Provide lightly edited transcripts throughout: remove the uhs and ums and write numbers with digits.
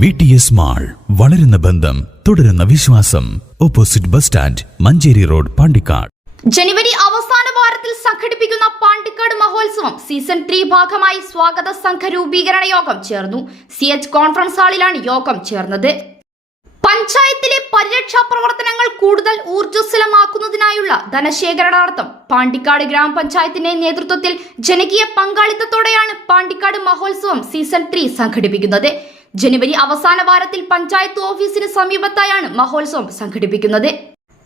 VTS mall, വളരുന്ന ബന്ധം, തുടരുന്ന വിശ്വാസം. Opposite bus stand, Manjeri road, Pandikkad. ജനുവരി അവസാന വാരത്തിൽ സംഘടിപ്പിക്കുന്ന പാണ്ടിക്കാട് മഹോത്സവം സീസൺ 3 ഭാഗമായി സ്വാഗത സംഘ രൂപീകരണ യോഗം ചേർന്നു. CH കോൺഫറൻസ് ഹാളിലാണ് യോഗം ചേർന്നത്. പഞ്ചായത്തിലെ പരിരക്ഷാ പ്രവർത്തനങ്ങൾ കൂടുതൽ ഊർജ്ജസ്വലമാക്കുന്നതിനായുള്ള ധനശേഖരണാർത്ഥം പാണ്ടിക്കാട് ഗ്രാമപഞ്ചായത്തിന്റെ നേതൃത്വത്തിൽ ജനകീയ പങ്കാളിത്തത്തോടെയാണ് പാണ്ടിക്കാട് മഹോത്സവം സീസൺ 3 സംഘടിപ്പിക്കുന്നത്. ജനുവരി അവസാന വാരത്തിൽ പഞ്ചായത്ത് ഓഫീസിന് സമീപത്തായാണ് മഹോത്സവം സംഘടിപ്പിക്കുന്നത്.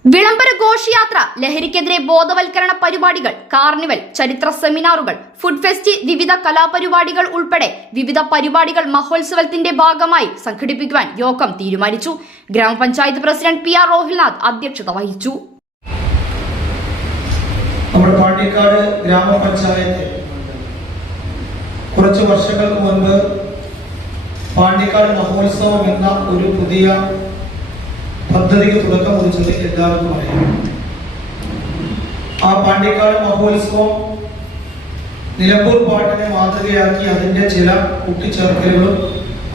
വിളംബര ഘോഷയാത്ര, ലഹരിക്കെതിരെ ബോധവൽക്കരണ പരിപാടികൾ, കാർണിവൽ, ചരിത്ര സെമിനാറുകൾ, ഫുഡ് ഫെസ്റ്റ്, വിവിധ കലാപരിപാടികൾ ഉൾപ്പെടെ വിവിധ പരിപാടികൾ മഹോത്സവത്തിന്റെ ഭാഗമായി സംഘടിപ്പിക്കുവാൻ യോഗം തീരുമാനിച്ചു. ഗ്രാമപഞ്ചായത്ത് പ്രസിഡന്റ് PR റോഹിൽനാഥ് അധ്യക്ഷത വഹിച്ചു. നമ്മുടെ പാണ്ടിക്കാട് ഗ്രാമപഞ്ചായത്ത് കുറച്ച് വർഷങ്ങൾക്ക് മുൻപ് പാണ്ടിക്കാട് മഹോത്സവം എന്ന ഒരു പുതിയ പദ്ധതിക്ക് തുടക്കം കുറിച്ചത് എല്ലാവർക്കും അറിയാം. ആ പാണ്ടിക്കാട് മഹോത്സവം നിലമ്പൂർ പാട്ടിനെ മാതൃകയാക്കി അതിൻ്റെ ചില കൂട്ടിച്ചേർക്കലുകളും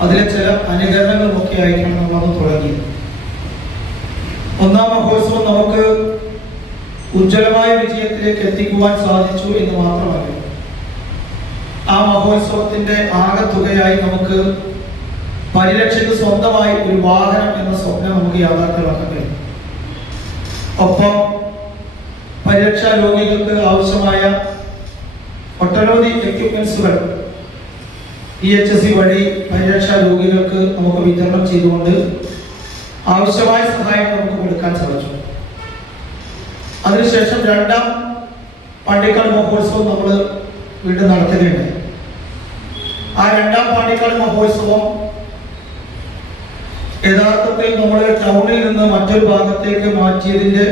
അതിലെ ചില അനുകരണങ്ങളും ഒക്കെ ആയിട്ടാണ് നമ്മളത് തുടങ്ങിയത്. ഒന്നാം മഹോത്സവം നമുക്ക് ഉജ്ജ്വലമായ വിജയത്തിലേക്ക് എത്തിക്കുവാൻ സാധിച്ചു എന്ന് മാത്രമല്ല, ആ മഹോത്സവത്തിന്റെ ആകെത്തുകയായി നമുക്ക് പരിരക്ഷയ്ക്ക് സ്വന്തമായി ഒരു വാഹനം എന്ന സ്വപ്നം നമുക്ക് യാഥാർത്ഥ്യമാക്കാൻ കഴിയും. ഒപ്പം പരിരക്ഷാ രോഗികൾക്ക് ആവശ്യമായ ഒട്ടനവധി എക്യുപ്മെന്റ്സുകൾ EHC വഴി പരിരക്ഷാ രോഗികൾക്ക് നമുക്ക് വിതരണം ചെയ്തുകൊണ്ട് ആവശ്യമായ സഹായം നമുക്ക് കൊടുക്കാൻ സാധിച്ചു. അതിനുശേഷം രണ്ടാം പാണ്ടിക്കാട് മഹോത്സവം നമ്മൾ വീണ്ടും നടത്തുകയുണ്ടായി. ആ രണ്ടാം പാണ്ടിക്കാട് മഹോത്സവം യഥാർത്ഥത്തിൽ നമ്മൾ ടൗണിൽ നിന്ന് മറ്റൊരു ഭാഗത്തേക്ക് മാറ്റിയതിന്റെ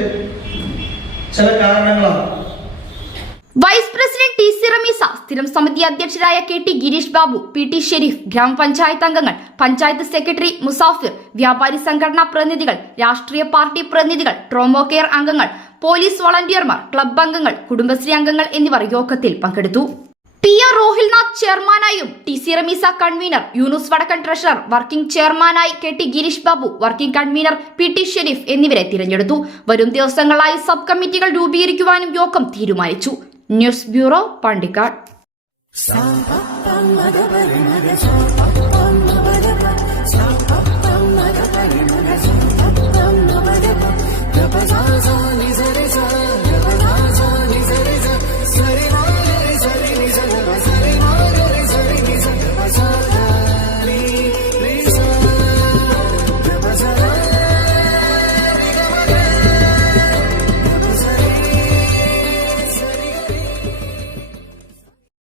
ചില കാരണങ്ങളാണ്. വൈസ് പ്രസിഡന്റ് TC റമീസ, സ്ഥിരം സമിതി അധ്യക്ഷരായ KT ഗിരീഷ് ബാബു, PT ഷെരീഫ്, ഗ്രാമപഞ്ചായത്ത് അംഗങ്ങൾ, പഞ്ചായത്ത് സെക്രട്ടറി മുസാഫിർ, വ്യാപാരി സംഘടനാ പ്രതിനിധികൾ, രാഷ്ട്രീയ പാർട്ടി പ്രതിനിധികൾ, ട്രോമോ കെയർ അംഗങ്ങൾ, പോലീസ് വളണ്ടിയർമാർ, ക്ലബ് അംഗങ്ങൾ, കുടുംബശ്രീ അംഗങ്ങൾ എന്നിവർ യോഗത്തിൽ പങ്കെടുത്തു. PR റോഹിൽനാഥ് ചെയർമാനായും TC Ramisa convener, Yunus Vadakkan treasurer, working ചെയർമാനായി KT Girish Babu, working convener PT Shareef എന്നിവരെ തിരഞ്ഞെടുത്തു. വരും ദിവസങ്ങളായി സബ് കമ്മിറ്റികൾ രൂപീകരിക്കുവാനും യോഗം തീരുമാനിച്ചു. News bureau, Pandikkad.